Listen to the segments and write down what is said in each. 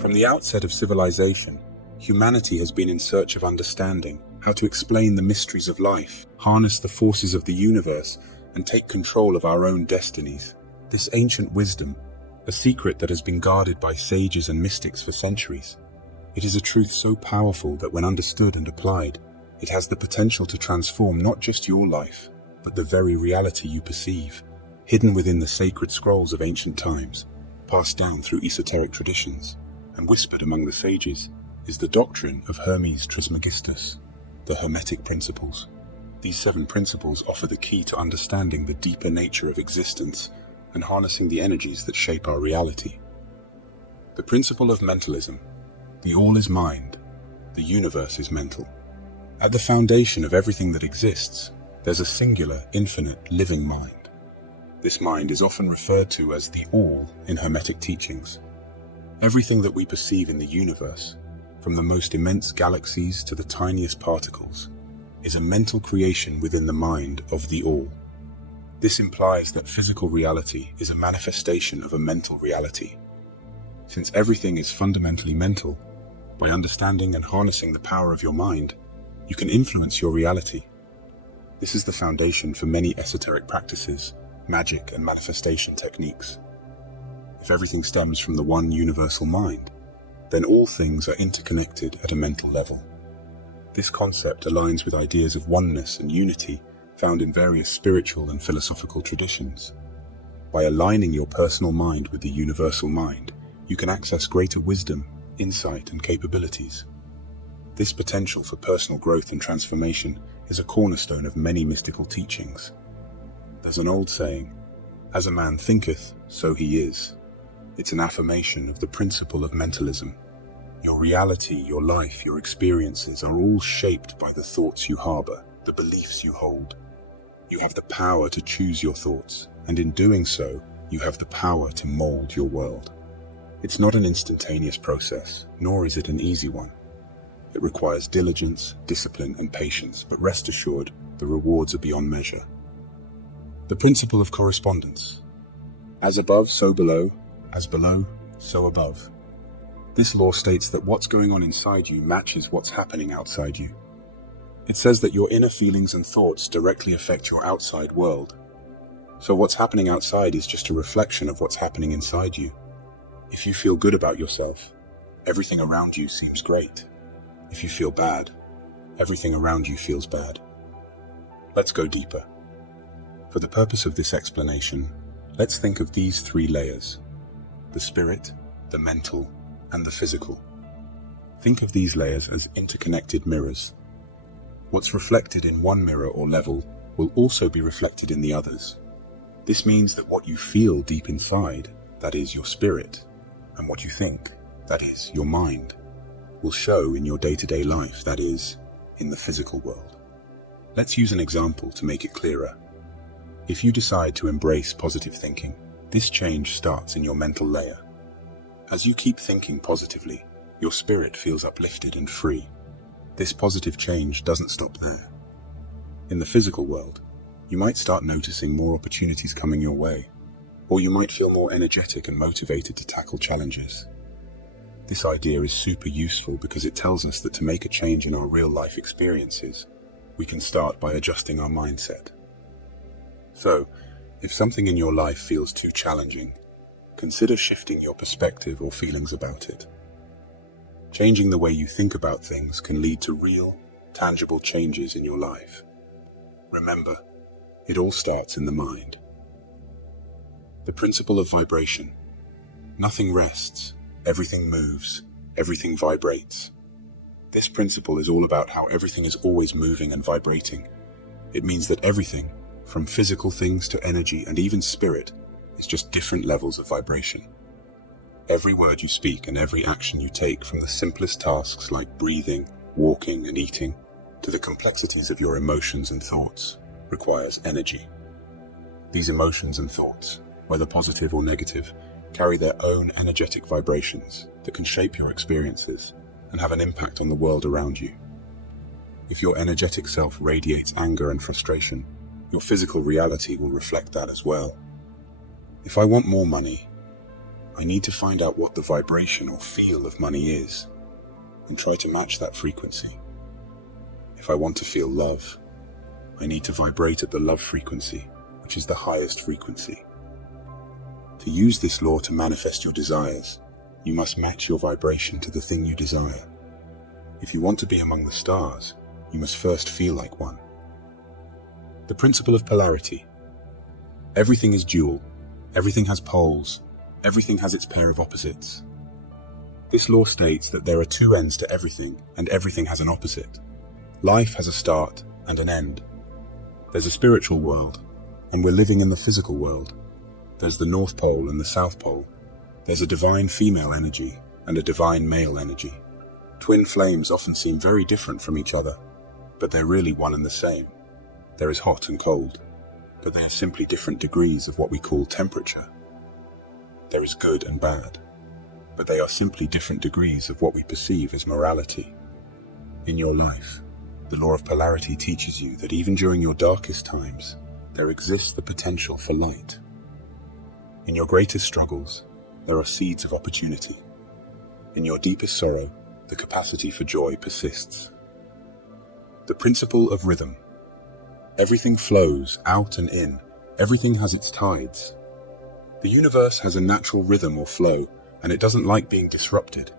From the outset of civilization, humanity has been in search of understanding how to explain the mysteries of life, harness the forces of the universe, and take control of our own destinies. This ancient wisdom, a secret that has been guarded by sages and mystics for centuries. It is a truth so powerful that when understood and applied, it has the potential to transform not just your life, but the very reality you perceive. Hidden within the sacred scrolls of ancient times, passed down through esoteric traditions, and whispered among the sages, is the doctrine of Hermes Trismegistus, the Hermetic Principles. These 7 principles offer the key to understanding the deeper nature of existence and harnessing the energies that shape our reality. The principle of mentalism. The all is mind. The universe is mental. At the foundation of everything that exists, there's a singular, infinite, living mind. This mind is often referred to as the all in Hermetic teachings. Everything that we perceive in the universe, from the most immense galaxies to the tiniest particles, is a mental creation within the mind of the all. This implies that physical reality is a manifestation of a mental reality. Since everything is fundamentally mental, by understanding and harnessing the power of your mind, you can influence your reality. This is the foundation for many esoteric practices, magic, and manifestation techniques. If everything stems from the one universal mind, then all things are interconnected at a mental level. This concept aligns with ideas of oneness and unity found in various spiritual and philosophical traditions. By aligning your personal mind with the universal mind, you can access greater wisdom, insight, and capabilities. This potential for personal growth and transformation is a cornerstone of many mystical teachings. There's an old saying, "As a man thinketh, so he is." It's an affirmation of the principle of mentalism. Your reality, your life, your experiences are all shaped by the thoughts you harbor, the beliefs you hold. You have the power to choose your thoughts, and in doing so, you have the power to mold your world. It's not an instantaneous process, nor is it an easy one. It requires diligence, discipline, and patience, but rest assured, the rewards are beyond measure. The principle of correspondence. As above, so below. As below, so above. This law states that what's going on inside you matches what's happening outside you. It says that your inner feelings and thoughts directly affect your outside world. So what's happening outside is just a reflection of what's happening inside you. If you feel good about yourself, everything around you seems great. If you feel bad, everything around you feels bad. Let's go deeper. For the purpose of this explanation, let's think of these 3 layers: the spirit, the mental, and the physical. Think of these layers as interconnected mirrors. What's reflected in one mirror or level will also be reflected in the others. This means that what you feel deep inside, that is your spirit, and what you think, that is your mind, will show in your day-to-day life, that is, in the physical world. Let's use an example to make it clearer. If you decide to embrace positive thinking, this change starts in your mental layer. As you keep thinking positively, your spirit feels uplifted and free. This positive change doesn't stop there. In the physical world, you might start noticing more opportunities coming your way, or you might feel more energetic and motivated to tackle challenges. This idea is super useful because it tells us that to make a change in our real-life experiences, we can start by adjusting our mindset. So, if something in your life feels too challenging, consider shifting your perspective or feelings about it. Changing the way you think about things can lead to real, tangible changes in your life. Remember, it all starts in the mind. The principle of vibration. Nothing rests, everything moves, everything vibrates. This principle is all about how everything is always moving and vibrating. It means that everything, from physical things to energy and even spirit, is just different levels of vibration. Every word you speak and every action you take, from the simplest tasks like breathing, walking, and eating, to the complexities of your emotions and thoughts, requires energy. These emotions and thoughts, whether positive or negative, carry their own energetic vibrations that can shape your experiences and have an impact on the world around you. If your energetic self radiates anger and frustration, your physical reality will reflect that as well. If I want more money, I need to find out what the vibration or feel of money is, and try to match that frequency. If I want to feel love, I need to vibrate at the love frequency, which is the highest frequency. To use this law to manifest your desires, you must match your vibration to the thing you desire. If you want to be among the stars, you must first feel like one. The principle of polarity. Everything is dual. Everything has poles. Everything has its pair of opposites. This law states that there are two ends to everything, and everything has an opposite. Life has a start and an end. There's a spiritual world, and we're living in the physical world. There's the North Pole and the South Pole. There's a divine female energy and a divine male energy. Twin flames often seem very different from each other, but they're really one and the same. There is hot and cold, but they are simply different degrees of what we call temperature. There is good and bad, but they are simply different degrees of what we perceive as morality. In your life, the law of polarity teaches you that even during your darkest times, there exists the potential for light. In your greatest struggles, there are seeds of opportunity. In your deepest sorrow, the capacity for joy persists. The principle of rhythm. Everything flows out and in. Everything has its tides. The universe has a natural rhythm or flow, and it doesn't like being disrupted.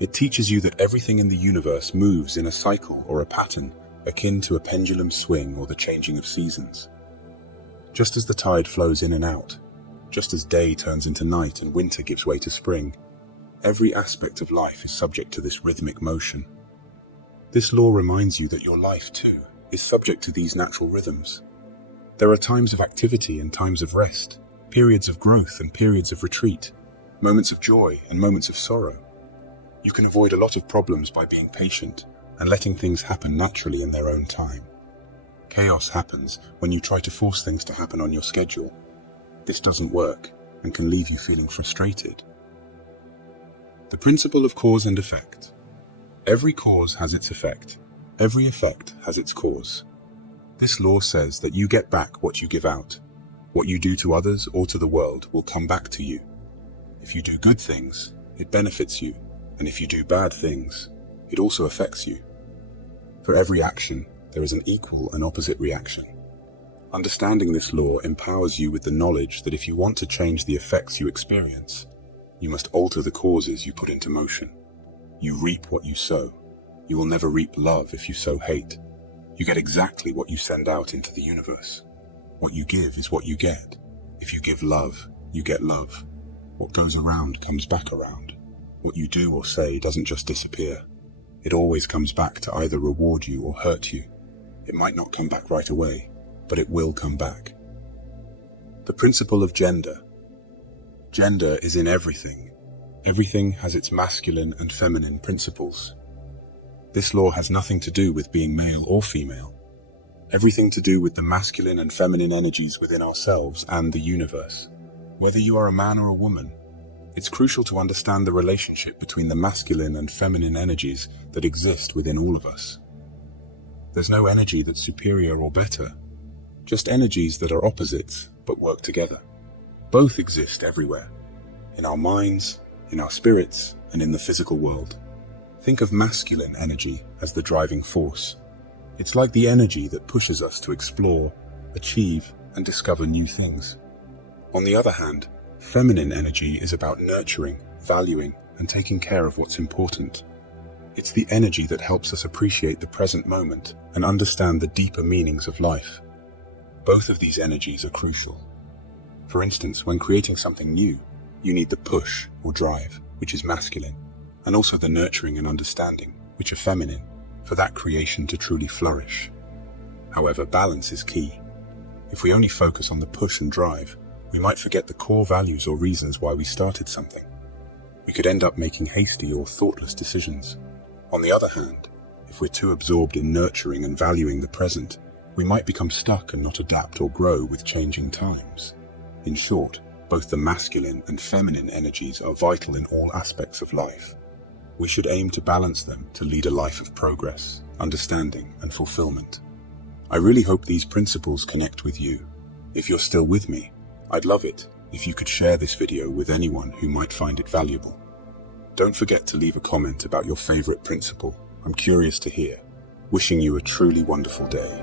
It teaches you that everything in the universe moves in a cycle or a pattern, akin to a pendulum swing or the changing of seasons. Just as the tide flows in and out, just as day turns into night and winter gives way to spring, every aspect of life is subject to this rhythmic motion. This law reminds you that your life, too, is subject to these natural rhythms. There are times of activity and times of rest, periods of growth and periods of retreat, moments of joy and moments of sorrow. You can avoid a lot of problems by being patient and letting things happen naturally in their own time. Chaos happens when you try to force things to happen on your schedule. This doesn't work and can leave you feeling frustrated. The principle of cause and effect. Every cause has its effect. Every effect has its cause. This law says that you get back what you give out. What you do to others or to the world will come back to you. If you do good things, it benefits you, and if you do bad things, it also affects you. For every action, there is an equal and opposite reaction. Understanding this law empowers you with the knowledge that if you want to change the effects you experience, you must alter the causes you put into motion. You reap what you sow. You will never reap love if you sow hate. You get exactly what you send out into the universe. What you give is what you get. If you give love, you get love. What goes around comes back around. What you do or say doesn't just disappear. It always comes back to either reward you or hurt you. It might not come back right away, but it will come back. The principle of gender. Gender is in everything. Everything has its masculine and feminine principles. This law has nothing to do with being male or female. Everything to do with the masculine and feminine energies within ourselves and the universe. Whether you are a man or a woman, it's crucial to understand the relationship between the masculine and feminine energies that exist within all of us. There's no energy that's superior or better, just energies that are opposites but work together. Both exist everywhere, in our minds, in our spirits, and in the physical world. Think of masculine energy as the driving force. It's like the energy that pushes us to explore, achieve, and discover new things. On the other hand, feminine energy is about nurturing, valuing, and taking care of what's important. It's the energy that helps us appreciate the present moment and understand the deeper meanings of life. Both of these energies are crucial. For instance, when creating something new, you need the push or drive, which is masculine, and also the nurturing and understanding, which are feminine, for that creation to truly flourish. However, balance is key. If we only focus on the push and drive, we might forget the core values or reasons why we started something. We could end up making hasty or thoughtless decisions. On the other hand, if we're too absorbed in nurturing and valuing the present, we might become stuck and not adapt or grow with changing times. In short, both the masculine and feminine energies are vital in all aspects of life. We should aim to balance them to lead a life of progress, understanding, and fulfillment. I really hope these principles connect with you. If you're still with me, I'd love it if you could share this video with anyone who might find it valuable. Don't forget to leave a comment about your favorite principle. I'm curious to hear. Wishing you a truly wonderful day.